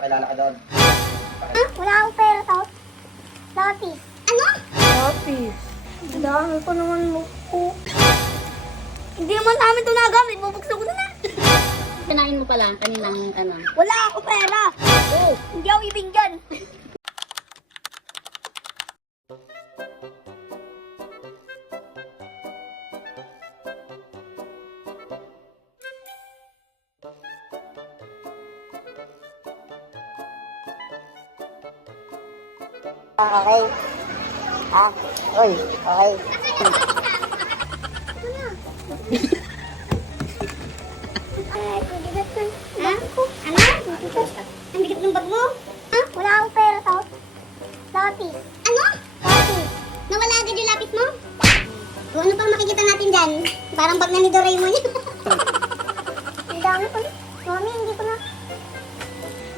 Pakilala ka doon. Wala akong pera to. Lapis. Ano? Lapis. Ang dami ko naman ko. Hindi naman namin ito nagamit. Bubuksan ko na. Kinain mo pala kaninang ano. Wala ako pera. Oh, Hindi ako ibigyan. Okay. Uy, okay. Ha? Ano? Ang bigat ng bag mo? Ha? Wala akong pera to. Lapis. Ano? Lapis. Nawala agad yung lapis mo? Kung ano pang makikita natin dyan? Parang bag na ni Doraemon yun. Ang dami ko. Mami, hindi ko na.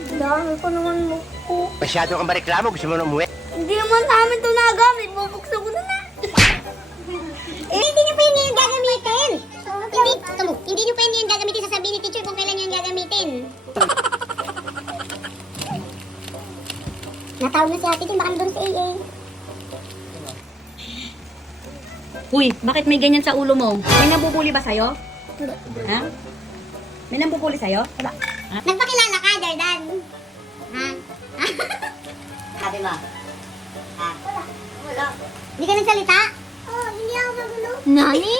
Ang dami ko naman ko. Masyado kang mareklamo, gusto mo na umuwi? Hindi naman namin ito nagamit. Bubuksan ko na. Hindi niyo pa yun ngayon gagamitin. Hindi niyo pa yun ngayon gagamitin. Sasabihin ni teacher kung kailan niyo yung gagamitin. Natawag na si ate din. Baka doon sa AA. Uy, bakit may ganyan sa ulo mo? May nabubuli ba sa'yo? Ha? May nabubuli sa'yo? Nagpakilala ka, Jordan. Ha? Sabi mo? Ha? Wala. Hindi ka nagsalita? Oo, hindi ako magulo. Nani?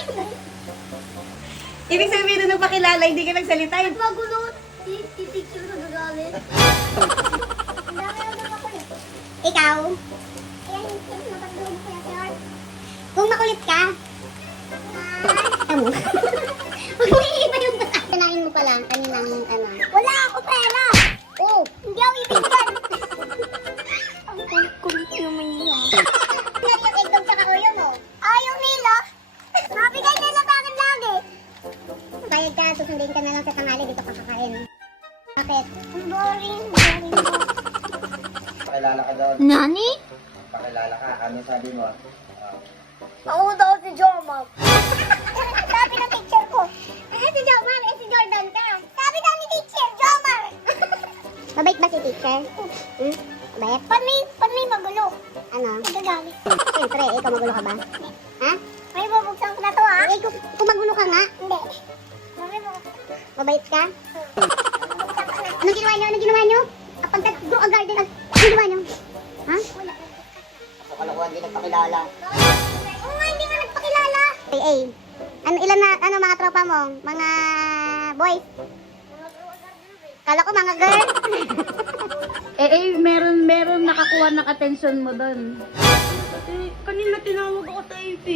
Ibig sabihin na nagpakilala, hindi ka nagsalita. Magulo. Teacher na nagalit. Ang dami ako na makulit. Ikaw? Ayan, napagdulo ko yung sir. Kung makulit ka, tamo. Huwag mo iiba yung bata. Kanain mo pala, kaninang ano. Wala ako pera. Oo, hindi ako ibigyan. Ang kulit naman niya. Ilan yung eggnog sa kakuyo mo? Ayaw nila. Mabigay nila sa akin lagi. Bayad ka, susundin ka na lang sa tanghali, dito ka kakain. Bakit? Ang boring mo. Pakilala ka doon. Nani? Pakilala ka. Ano sabi mo? Ako daw si Jomar. Sabi ng teacher ko. Si Jomar, si Jordan ka. Sabi daw ni teacher, Jomar. Mabait ba si teacher? Mabait? Pag may magulo. Ano? Nagagalit. Siyempre, ikaw magulo ka ba? Ha? May bubuksan ko na to, ha? Eh, kung magulo ka nga. Hindi. Mabait ka? Anong ginawa nyo? Anong ginawa nyo? Pagka-grow a garden, anong ginawa nyo? Ha? Wala. Sa kalakuan, hindi nagpakilala. Oo nga, hindi nga nagpakilala. Hey, ano, ilan na, ano, mga tropa mo? Mga boys? Kala ko mga girl. meron nakakuha ng attention mo doon. Kanina tinawag ako sa AP.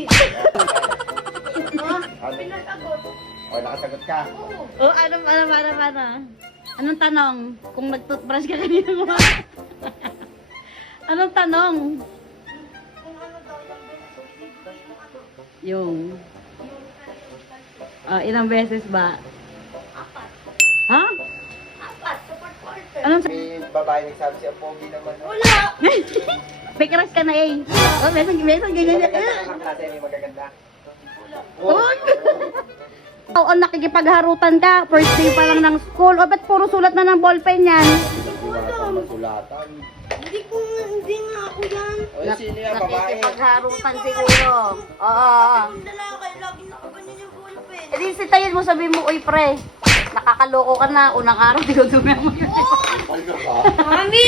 Pinasagot. O, nakasagot ka. Oh, ano? Anong tanong? Kung nag-toothbrush ka kanina mo? Anong tanong? Yung... ilang beses ba? Apat. Ha? Apat. Support quarter. Anong May babae nagsabi siya, pogi naman. No? Wala. may crush ka na eh. Oh, meron ganyan. Magaganda ka klase, may magaganda. Oh! Oo, nakikipagharutan ka. First day pa lang ng school. O, ba't puro sulat na ng ballpen yan? Masulatan. Hindi nga ako yan. O, sino yung babae? Nakikipagharutan siguro. Oo. Ang lalaki, lagi nakaganyan yung ballpen. E di sitayin mo, sabi mo, uy pre, nakakaloko ka na. Unang araw, dinudumi mo yun. Ano ka? Mami!